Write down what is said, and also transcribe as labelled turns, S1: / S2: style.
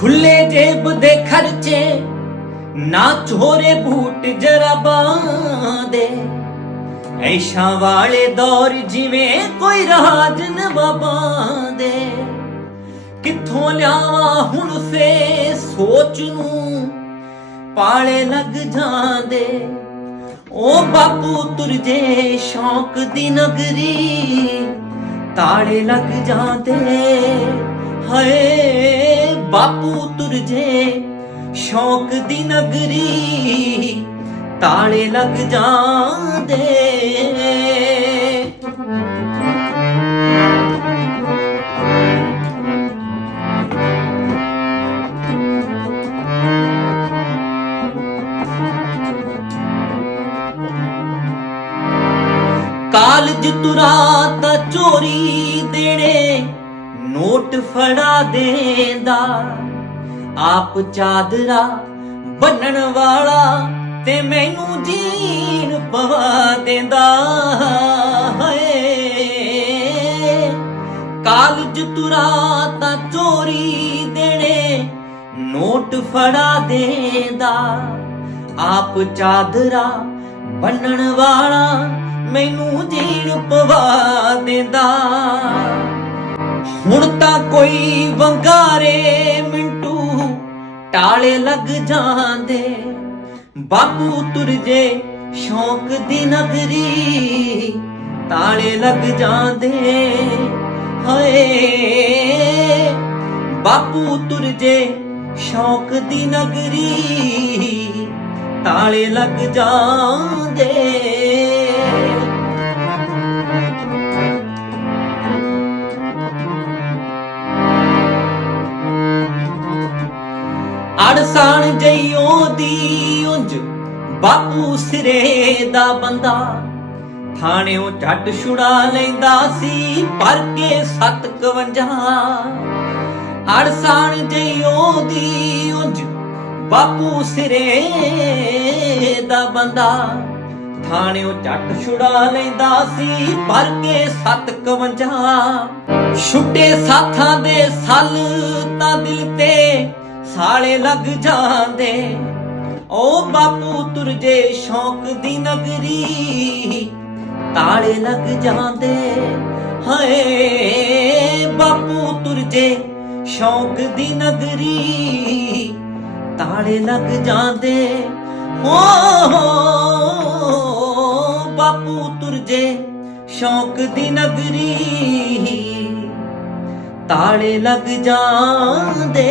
S1: ਖੁੱਲੇ ਜੇਬ ਦੇ ਖਰਚੇ ਨਾ ਚੋਰੇ ਬੂਟ ਜਰਾਬਾਂ ਦੇ। ਐਸ਼ਾਂ ਵਾਲੇ ਦੌਰ ਜਿਵੇਂ ਕੋਈ ਰਾਜ ਨਵਾਬਾਂ ਦੇ। ਕਿੱਥੋਂ ਲਿਆਵਾਂ ਹੁਣ ਫੇ ਸੋਚ ਨੂੰ, ਪਾਲੇ ਲੱਗ ਜਾਂਦੇ। ਓ ਬਾਪੂ ਤੁਰ ਜੇ ਸ਼ੌਂਕ ਦੀ ਨਗਰੀ, ਤਾਲੇ ਲੱਗ ਜਾਂਦੇ। ਹਾਏ ਬਾਪੂ ਤੁਰ ਜੇ ਸ਼ੌਕ ਦੀ ਨਗਰੀ ਤਾਲੇ ਲੱਗ ਜਾਂਦੇ। ਕਾਲਜ ਤੁਰਾ ਤਾਂ ਚੋਰੀ ਦੇਣੇ ਨੋਟ ਫੜਾ ਦੇਂਦਾ। ਆਪ ਚਾਦਰਾ ਬੰਨਣ ਵਾਲਾ ਤੇ ਮੈਨੂੰ ਜੀਣ ਪਵਾ ਦਿੰਦਾ। ਹਾਏ, ਕਾਲਜ ਤੁਰਾ ਤਾਂ ਚੋਰੀ ਦੇਣੇ, ਨੋਟ ਫੜਾ ਦੇਂਦਾ। ਆਪ ਚਾਦਰਾ ਬੰਨਣ ਵਾਲਾ ਮੈਨੂੰ ਜੀਣ ਪਵਾ ਦਿੰਦਾ। ਕੋਈ ਵੰਗਾਰੇ ਮਿੰਟੂ ਟਾਲੇ ਲੱਗ ਜਾਂਦੇ। ਬਾਪੂ ਤੁਰ ਜੇ ਸ਼ੌਂਕ ਦੀ ਨਗਰੀ ਤਾਲੇ ਲੱਗ ਜਾਂਦੇ। ਹਾਏ, ਬਾਪੂ ਤੁਰ ਜੇ ਸ਼ੌਂਕ ਦੀ ਨਗਰੀ ਤਾਲੇ ਲੱਗ ਜਾਂਦੇ। ਅੜਸਾਣ ਜਈਓ ਦੀ ਉਂਝ, ਬਾਪੂ ਸਿਰੇ ਦਾ ਬੰਦਾ। ਥਾਣਿਓਂ ਝੱਟ ਛੁੜਾ ਲੈਂਦਾ ਸੀ ਪਰ ਕੇ 751 ਅੜਸਾਣ ਜਈਓ ਦੀ ਉਂਝ, ਬਾਪੂ ਸਿਰੇ ਦਾ ਬੰਦਾ। ਥਾਣਿਓਂ ਝੱਟ ਛੁੜਾ ਲੈਂਦਾ ਸੀ ਪਰ ਕੇ 751 ਛੁੱਟੇ ਸਾਥਾਂ ਦੇ ਸੱਲ ਸਾਲੇ ਲੱਗ ਜਾਂਦੇ। ਓ ਬਾਪੂ ਤੁਰ ਜੇ ਸ਼ੌਂਕ ਦੀ ਨਗਰੀ, ਤਾਲੇ ਲੱਗ ਜਾਂਦੇ। ਹਾਏ, ਬਾਪੂ ਤੁਰ ਜੇ ਸ਼ੌਂਕ ਦੀ ਨਗਰੀ, ਤਾਲੇ ਲੱਗ ਜਾਂਦੇ। ਹੋ ਬਾਪੂ ਤੁਰ ਜੇ ਸ਼ੌਂਕ ਦੀ ਨਗਰੀ। ਤਾਲੇ ਲੱਗ ਜਾਂਦੇ।